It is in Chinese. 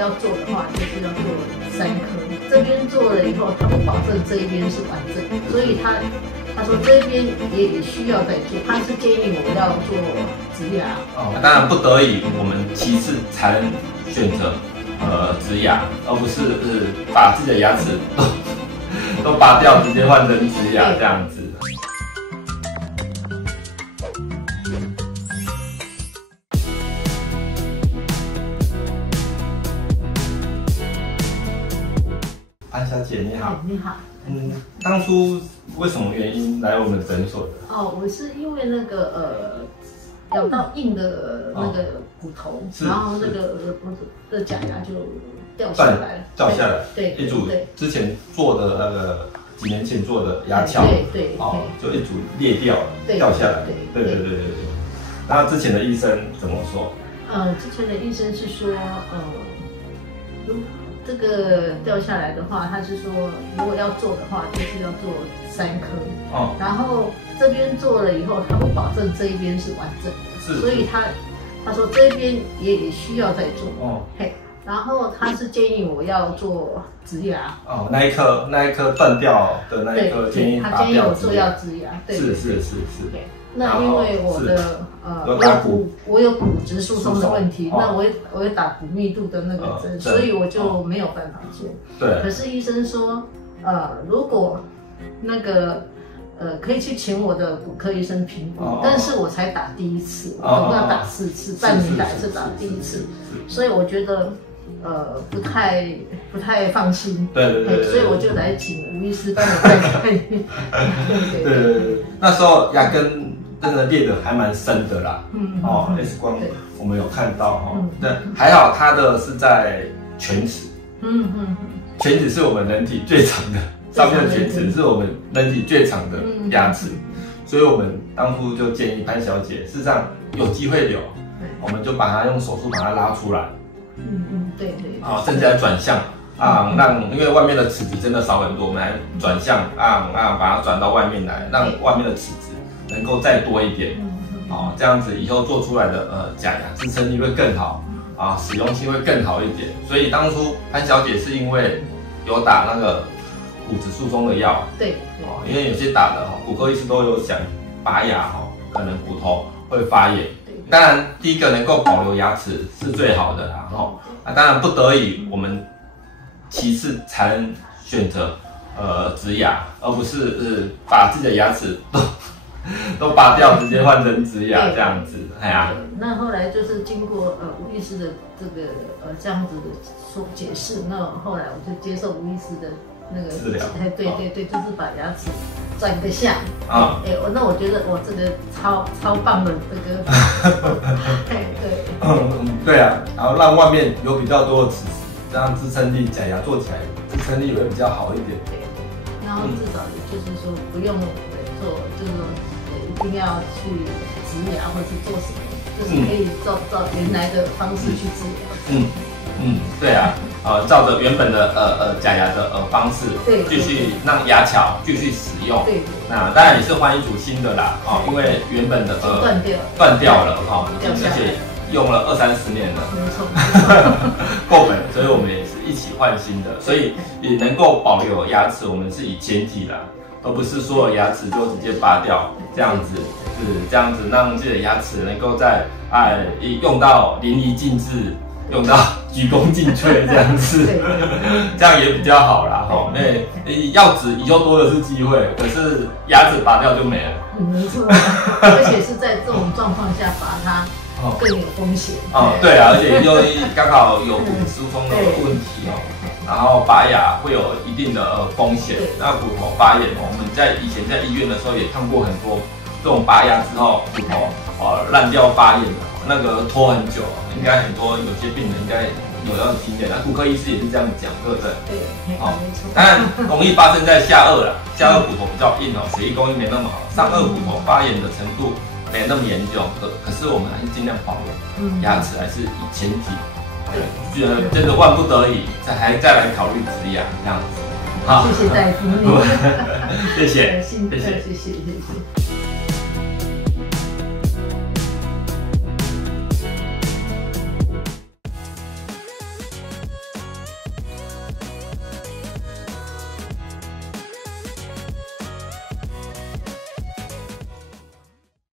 要做的话，就是要做3颗。这边做了以后，他不保证这一边是完整，所以他说这边也需要再做，他是建议我要做植牙。当然不得已，我们其次才能选择植牙，而不是把自己的牙齿都拔掉，直接换成植牙这样子。潘小姐你好，你好。当初为什么原因来我们诊所的？我是因为那个咬到硬的那个骨头，然后那个我的假牙就掉下来了。掉下来。对，一组之前做的那个几年前做的牙鞘，对，就一组裂掉了，掉下来。对。那之前的医生怎么说？之前的医生是说，这个掉下来的话，他是说如果要做的话，就是要做3颗。然后这边做了以后，他不保证这一边是完整的，所以他说这边也需要再做。然后他是建议我要做植牙。那一颗断掉的那一颗建议拔掉。他建议我做要植牙。是。那因为我的我有骨质疏松的问题，那我有打骨密度的那个针，所以我就没有办法做。对。可是医生说，如果那个可以去请我的骨科医生评估，但是我才打第1次，我总共要打4次，半年打1次，打第1次，所以我觉得不太放心。对。所以我就来请吴医师帮我再看。对。那时候牙根真的裂得还蛮深的啦。X 光我们有看到那还好它的是在犬齿。犬齿是我们人体最长的，上面的犬齿是我们人体最长的牙齿，所以我们当初就建议潘小姐，事实上有机会留，我们就把它用手术把它拉出来。对。甚至来转向让因为外面的齿质真的少很多，我们来转向把它转到外面来，让外面的齿质能够再多一点。这样子以后做出来的假牙支撑力会更好使用性会更好一点。所以当初潘小姐是因为有打那个骨质疏松的药。对。因为有些打的骨科医师都有讲拔牙可能骨头会发炎。当然第一个能够保留牙齿是最好的啦。当然不得已我们其次才能选择植牙，而不是把自己的牙齿都拔掉，直接换成植牙这样子。那后来就是经过吴医师的这个这样子的解释，那后来我就接受吴医师的那个治疗。对，就是把牙齿转个向。那我觉得我这个超棒的这个。对啊，然后让外面有比较多的齿质，这样支撑力假牙做起来支撑力会比较好一点。然后至少就是说不用做，就是说一定要去植牙或是做什么，就是可以照原来的方式去治疗。对啊，照着原本的假牙的方式，继续让牙桥继续使用。那当然也是换一组新的啦，因为原本的断掉了而且用了20-30年了，没错，够本，所以我们也是一起换新的，所以也能够保留牙齿，我们是以前提啦，而不是所有牙齿就直接拔掉，这样子让自己的牙齿能够在用到淋漓尽致，用到鞠躬尽瘁这样子，这样也比较好啦。药质以后多的是机会，可是牙齿拔掉就没了。没错，而且是在这种状况下拔它。更有风险。对啊，而且又刚好有骨质疏松的问题然后拔牙会有一定的风险。那骨头发炎我们以前在医院的时候也看过很多这种拔牙之后骨头烂掉发炎的，那个拖很久，应该很多有些病人应该有这样的经验。那骨科医师也是这样讲，对不对？对，没错。当然容易发生在下颚啦，下颚骨头比较硬血液供应没那么好，上颚骨头发炎的程度没那么严重，可是我们还是尽量保留牙齿，还是以前提。觉得真的万不得已，再来考虑植牙这样子。好，谢谢大夫，谢谢，谢谢。